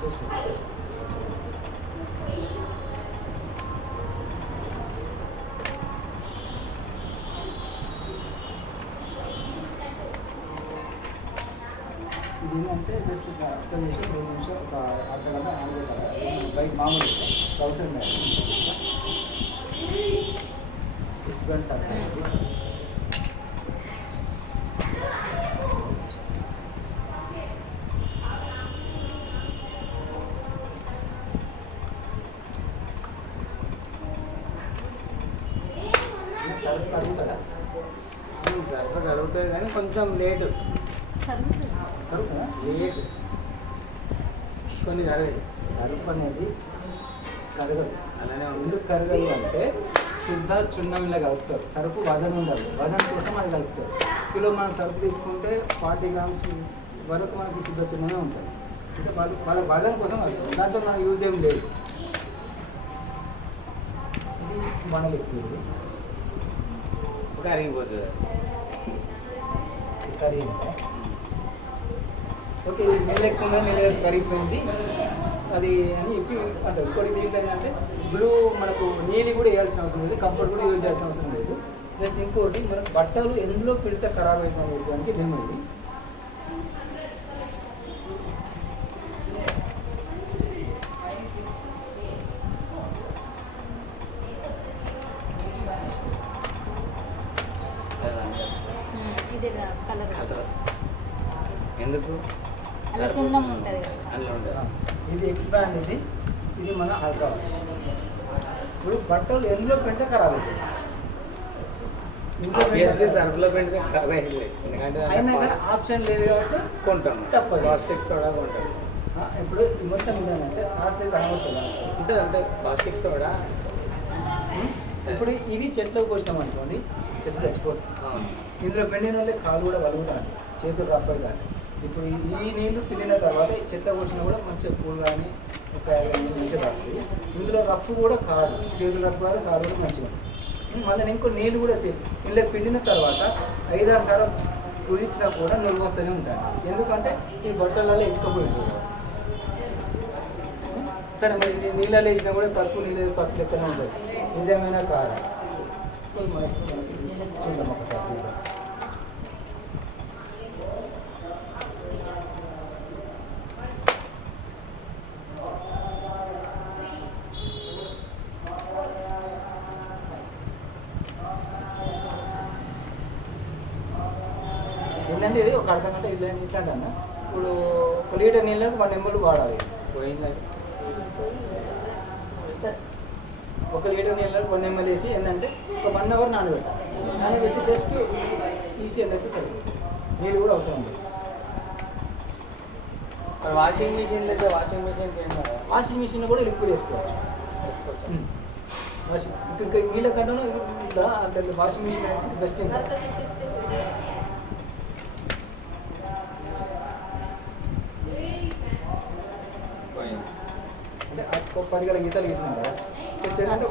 ఇది ఏంటంటే జస్ట్ ఒక్క నిమిషం 2 నిమిషం ఒక అర్ధగంట ఆగబెట్టాలి బయట మామూలు అవసరం లేదు ఎక్స్పెన్స్ అర్థం సర్ఫ్ కలుగుతుందా సర్ఫ్ కలుగుతుంది కానీ కొంచెం లేటు కలుగుతుందా లేట్ కొన్ని కరగదు సర్ఫ్ అనేది కరగదు అలానే ఎందుకు కరగదు అంటే శుద్ధ చున్నంలా కలుపుతారు సర్ఫ్ వజన్ ఉండదు వజన్ కోసం అది కలుపుతారు కిలో మనం సర్ఫ్ తీసుకుంటే 40 గ్రామ్స్ వరకు మనకి శుద్ధ చున్నమే ఉంటుంది అంటే వాళ్ళ వజన్ కోసం కలుపుతారు దాంతో మనకు యూజ్ ఏం లేదు ఇది మనలు ఎక్కువ కరిగిపోతుంది కరిగిందా ఓకే ఇది నీళ్ళు ఎక్కువ నీళ్ళు కరిగిపోయింది అది అని చెప్పి అంటారు ఇంకోటి దీంట్లో ఏంటంటే బ్లూ మనకు నీళ్ళు కూడా వేయాల్సిన అవసరం లేదు కంఫర్ట్ కూడా యూజ్ చేయాల్సిన అవసరం లేదు జస్ట్ ఇంకోటి మనకు బట్టలు ఎందులో పెడితే ఖరాబ్ అవుతుంది దానికి డెమో ఇది ఎందుకు ఇది ఎక్స్పాండ్ ఇది మన అల్ట్రా ఇప్పుడు బట్టలు ఎందులో పెడితే ఖరాబ్ అవుతుంది సర్ఫ్లో పెడితే ఖరాబ్ అయింది ఎందుకంటే అయినా కానీ ఆప్షన్ లేదు కాబట్టి కొంటాం తప్పదు ప్లాస్టిక్ సోడా కొంటాం ఇప్పుడు మొత్తం ఏంటంటే కాస్ట్ లేదు కనబడుతుంది ఉంటుంది అంటే ప్లాస్టిక్ సోడా ఇప్పుడు ఇవి చెట్లకు పోసినాం అనుకోండి చెట్లు చచ్చిపోతుంది ఇందులో పెండిన వాళ్ళే కాలు కూడా వలుగుతాయి చేతులు రఫ్ అవుతాయి ఇప్పుడు ఈ నీళ్ళు పిల్లిన తర్వాత చెట్ల పోసినా కూడా మంచిగా పూలు కానీ కాయలు కానీ మంచిగా రాస్తాయి ఇందులో రఫ్ కూడా కాదు చేతులు రఫ్ కాదు కాలు కూడా మంచిగా మళ్ళీ ఇంకో నీళ్ళు కూడా సేమ్ ఇందులో పిండిన తర్వాత 5-6 సార్లు కుదిచ్చినా కూడా నురుగు వస్తూనే ఉంటాయి ఎందుకంటే ఈ బట్టలలో ఎక్కపోయింది సరే మరి నీళ్ళలో వేసినా కూడా పసుపు నీళ్ళు పసుపు లెక్కనే ఉంటుంది నిజమైన కాదు సో మనకి చూద్దాం ఒకసారి ఏంటంటే ఇది ఒక అర్ధగంట ఇట్లాంటి అన్న ఇప్పుడు 1 లీటర్ నీళ్ళకి 1 ml వాడాలి పోయింది 1 లీటర్ నీళ్ళకి 1 ml వేసి ఏంటంటే ఒక 1 అవర్ నానబెట్టాలి నానబెట్టి జస్ట్ తీసి ఎండైతే సరిపోతుంది నీళ్ళు కూడా అవసరం లేదు మరి వాషింగ్ మిషన్ అయితే వాషింగ్ మిషన్ కూడా లిక్విడ్ వేసుకోవచ్చు వాషింగ్ ఇంకా వీళ్ళ కంటే అంటే వాషింగ్ మిషన్ అయితే బెస్ట్ ఇంకా అంటే 10 గల గీతాలు గీసినాం కదా జస్ట్ ఏంటంటే